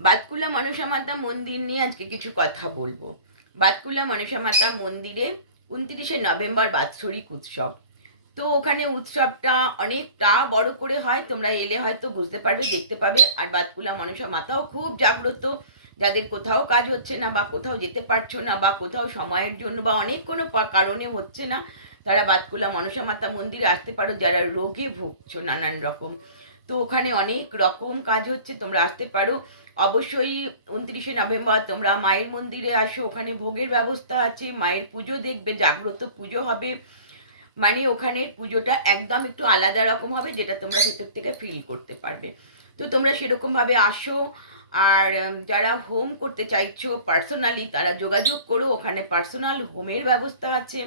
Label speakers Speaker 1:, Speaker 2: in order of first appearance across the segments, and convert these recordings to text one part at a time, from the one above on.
Speaker 1: বাতকুলা মনসা মাতা মন্দির নিয়ে আজকে কিছু কথা বলব। বাতকুলা মনসা মাতা মন্দিরে উনত্রিশে নভেম্বর বাৎসরিক উৎসব। তো ওখানে উৎসবটা অনেকটা বড় করে হয়, তোমরা এলে হয়তো বুঝতে পারবে, দেখতে পাবে। আর বাতকুলা মনসা মাতাও খুব জাগ্রত, যাদের কোথাও কাজ হচ্ছে না বা কোথাও যেতে পারছ না বা কোথাও সময়ের জন্য বা অনেক কোনো কারণে হচ্ছে না, তারা বাতকুলা মনসা মাতা মন্দিরে আসতে পারো। যারা রোগে ভুগছো নানান রকম তো ওখানে অনেক রকম কাজ হচ্ছে, তোমরা আসতে পারো। অবশ্যই উনত্রিশে নভেম্বর তোমরা মায়ের মন্দিরে আসো, ওখানে ভোগের ব্যবস্থা আছে, মায়ের পুজো দেখবে, জাগ্রত পুজো হবে। মানে ওখানে পুজোটা একদম একটু আলাদা রকম হবে, যেটা তোমরা ভেতর থেকে ফিল করতে পারবে। তো তোমরা সেরকম ভাবে আসো, আর যারা হোম করতে চাইছো পার্সোনালি তারা যোগাযোগ করো, ওখানে পার্সোনাল হোমের ব্যবস্থা আছে।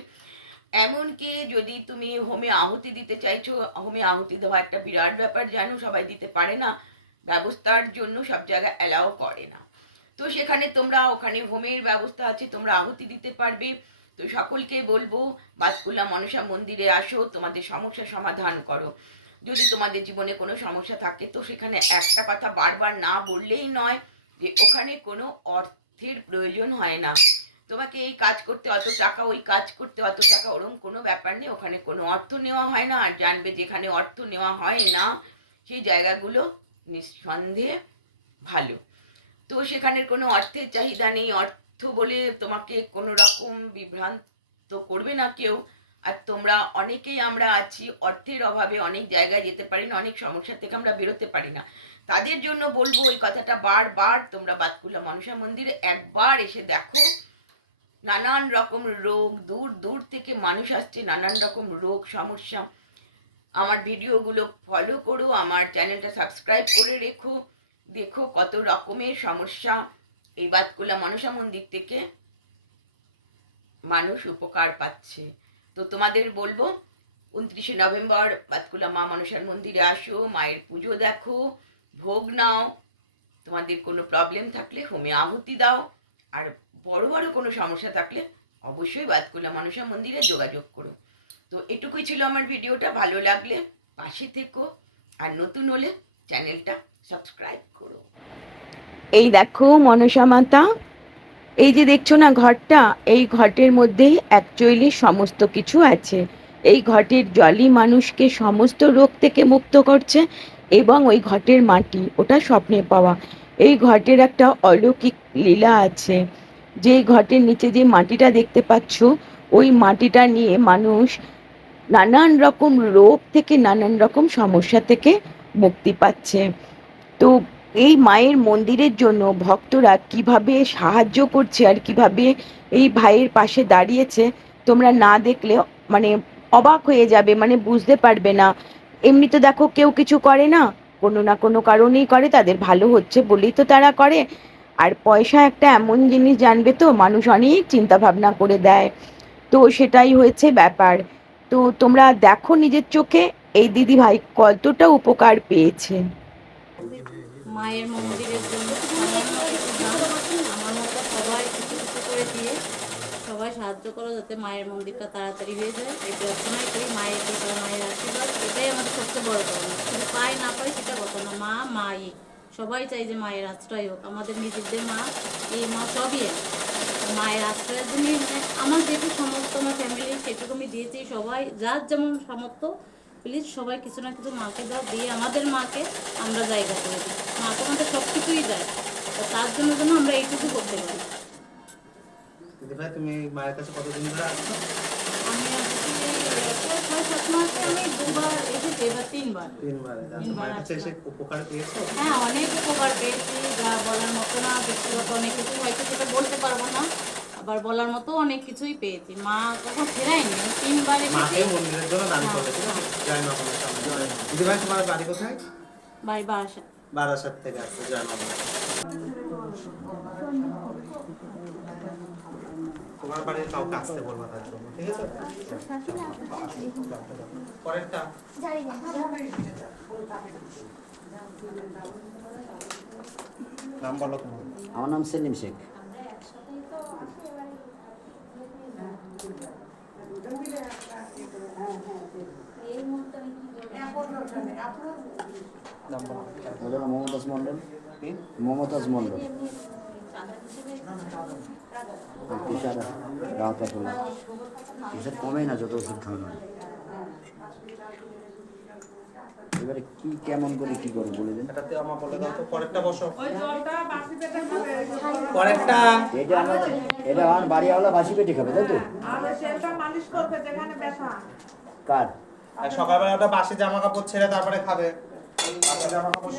Speaker 1: এমনকি যদি তুমি হোমে আহুতি দিতে চাইছো, হোমে আহুতি দেওয়া একটা বিরাট ব্যাপার জানো সবাই দিতে পারে না, ব্যবস্থার জন্য সব জায়গায় অ্যালাও করে না। তো সেখানে তোমরা ওখানে হোমের ব্যবস্থা আছে, তোমরা আহুতি দিতে পারবে। তো সকলকে বলব, বাতকুল্লা মনসা মন্দিরে আসো, তোমাদের সমস্যা সমাধান করো। যদি তোমাদের জীবনে কোনো সমস্যা থাকে, তো সেখানে একটা কথা বারবার না বললেই নয় যে ওখানে কোনো অর্থের প্রয়োজন হয় না। তোমাকে এই কাজ করতে অত টাকা, ওই কাজ করতে অত টাকা, ওরম কোনো ব্যাপার নেই। ওখানে কোনো অর্থ নেওয়া হয় না। আর জানবে যেখানে অর্থ নেওয়া হয় না, সেই জায়গাগুলো নিঃসন্দেহে ভালো। তো সেখানের কোনো অর্থের চাহিদা নেই। অর্থ বলে তোমাকে কোনো রকম বিভ্রান্ত করবে না কেউ। আর তোমরা অনেকেই আমরা আছি, অর্থের অভাবে অনেক জায়গায় যেতে পারি না, অনেক সমস্যা থেকে আমরা বেরোতে পারি না। তাদের জন্য বলব, ওই কথাটা বারবার তোমরা বাতকুল্লা মনসা মন্দিরে একবার এসে দেখো। নানান রকম রোগ, দূর দূর থেকে মানুষ আসছে, নানান রকম রোগ, সমস্যা। আমার ভিডিওগুলো ফলো করো, আমার চ্যানেলটা সাবস্ক্রাইব করে রেখো। দেখো কত রকমের সমস্যা এই বাতকুলা মনসা মন্দির থেকে মানুষ উপকার পাচ্ছে। তো তোমাদের বলব, উনত্রিশে নভেম্বর বাতকুলা মা মনসার মন্দিরে আসো, মায়ের পুজো দেখো, ভোগ নাও। তোমাদের কোনো প্রবলেম থাকলে হোমে আহুতি দাও, আর বড় বড় কোনো সমস্যা থাকলে অবশ্যই বাতকুলা মনসা মন্দিরে যোগাযোগ করো। তো এটুকুই ছিল আমার ভিডিওটা, ভালো লাগলে পাশে থেকো আর নতুন হলে চ্যানেলটা সাবস্ক্রাইব করো। এই দেখো মনসা মাতা, এই যে দেখছ না ঘরটা, এই ঘটের মধ্যেই অ্যাকচুয়ালি সমস্ত কিছু আছে। এই ঘটের জলই মানুষকে সমস্ত রোগ থেকে মুক্ত করছে এবং ওই ঘটের মাটি, ওটা স্বপ্নে পাওয়া। এই ঘটের একটা অলৌকিক লীলা আছে। যে ঘটের নিচে যে মাটিটা দেখতে পাচ্ছ, ওই মাটিটা নিয়ে মানুষ নানান রকম রোগ থেকে, নানান রকম সমস্যা থেকে মুক্তি পাচ্ছে। তো এই মায়ের মন্দিরের জন্য ভক্তরা কীভাবে সাহায্য করছে আর কীভাবে এই ভাইয়ের পাশে দাঁড়িয়েছে, তোমরা না দেখলে মানে অবাক হয়ে যাবে মানে বুঝতে পারবে না। এমনি তো দেখো কেউ কিছু করে না, কোনো না কোনো কারণেই করে, তাদের ভালো হচ্ছে বলেই তো তারা করে। আর পয়সা একটা এমন জিনিস জানবে তো, মানুষ অনেক চিন্তা ভাবনা করে দেয়। তো সেটাই হয়েছে ব্যাপার। তো তোমরা দেখো নিজের চোখে, এই দিদি ভাই কতটা উপকার পেয়েছে।
Speaker 2: মায়ের মন্দিরের জন্য সবাই সাহায্য করো যাতে মায়ের মন্দিরটা তাড়াতাড়ি হয়ে যায়। এই করি, মায়ের কৃপা মায়ের আশীর্বাদ, এটাই আমাদের সবচেয়ে বড় শুধু পাই না পাই সেটা কথা না। মা, মাই। সবাই চাই যে মায়ের আশ্রয় হোক। আমাদের নিজেদের মা এই মা সবই মায়ের আশ্রয়ের জন্যই মানে আমার যেটুকু সমস্ত আমার ফ্যামিলি সেটুকু আমি দিয়েছি সবাই। যার যেমন সামর্থ্য প্লিজ সবাই কিছু না কিছু মাকে দাও দিয়ে আমাদের মাকে আমরা জায়গা করে দিই। মা তো আমাদের সব কিছুই দেয়। তো তার জন্য যেন আমরা এইটুকু করতে পারি।
Speaker 3: তুমি মায়ের কাছে কতদিন ধরে আসছো?
Speaker 2: আমি আমি দুবার এসেছি এবার তিনবার
Speaker 3: তিনবার আচ্ছা
Speaker 2: হ্যাঁ অনেক উপকার পেয়েছি যা বলার মতো না ব্যক্তিগত অনেক কিছু হয়তো সেটা বলতে পারব না আবার বলার মতো অনেক কিছুই পেয়েছি। মা কখন ফেরায়নি তিনবার এসেছি।
Speaker 3: মন্দিরের জন্য দান আছে? জয় মা মনসা সামনে। দিদি ভাই তোমার বাড়ি কোথায়?
Speaker 2: বাড়ি বাসা
Speaker 3: বারাসাত থেকে আসছে জয় মা মনসা। তোমার বাড়ির কাউকে আসতে বলবা তার জন্য ঠিক আছে? পরেরটা। নাম বলো তোমার।
Speaker 4: আমার নাম সেলিম শেখ।
Speaker 3: নাম বলো।
Speaker 4: ওদের নাম মমতাজ মণ্ডল
Speaker 3: কি?
Speaker 4: প্রেশার কমে না যত ওষুধ খাওয়ানো হয়। এবারে কি কেমন করে কি করব বলে দিন
Speaker 3: এটাতে আমার বলে দাও তো পরেরটা বসো পরেরটা
Speaker 4: এটা আমার এটা আমার বাড়িওয়ালা বাসি পেটে খাবে তাই তো
Speaker 5: আর সেটা মালিশ করবে যেখানে ব্যথা
Speaker 4: কার
Speaker 3: সকালবেলা ওটা বাসি জামা কাপড় ছেড়ে তারপরে খাবে বাসি জামা কাপড়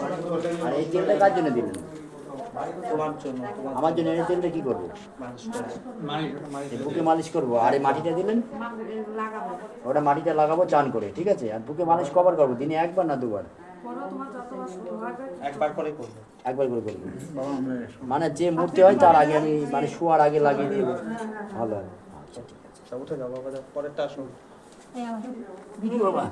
Speaker 4: আর এই তেলটা কার জন্য দিলেন
Speaker 3: তোমার জন্য
Speaker 4: আমার জন্য এই তেলটা কি করব? বুকে মালিশ করব। আর এই মাটিটা দিলেন? ওটা মাটিটা লাগাবো চান করে ঠিক আছে? আর বুকে মালিশ কবার করব? দিনে একবার না দুবার?
Speaker 5: হবে
Speaker 3: একবার করে করবে।
Speaker 4: করব মানে যে মুহূর্তে হয় তার আগে আমি মানে শোয়ার আগে লাগিয়ে দিই ভালো হয় আচ্ছা ঠিক আছে।
Speaker 3: পরেরটা আসো
Speaker 4: ভিডিও বাবা।